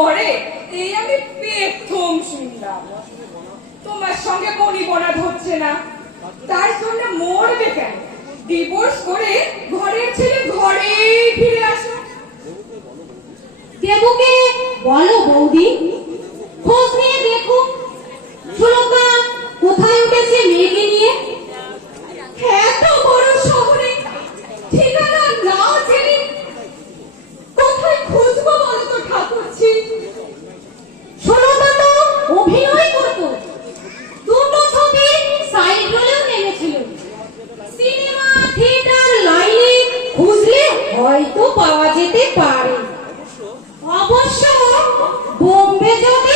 মরে এই আমি প্রথম শুনলাম। তোমার সঙ্গে বনিবনা ধরছে না, তার জন্য মরবে কেন? ডিভোর্স করে ঘরের ছেলে ঘরেই ফিরে আসো। দেবুকে বলো বৌদি, খোঁজ নিয়ে দেখুক সুলতা কোথায় উঠেছে মেয়েকে নিয়ে। এত বড় শহরে ঠিকানা না জেনে কোথায় খুঁজবো বলতো ঠাকুরজি? সুলতা তো অভিনয় করতো, দুটো ছবি সাইড রোলেও নেমেছিল। সিনেমা থিয়েটার লাইনে খুঁজলে হয়তো পাওয়া যেতে পারে। অবশ্য বোম্বে যদি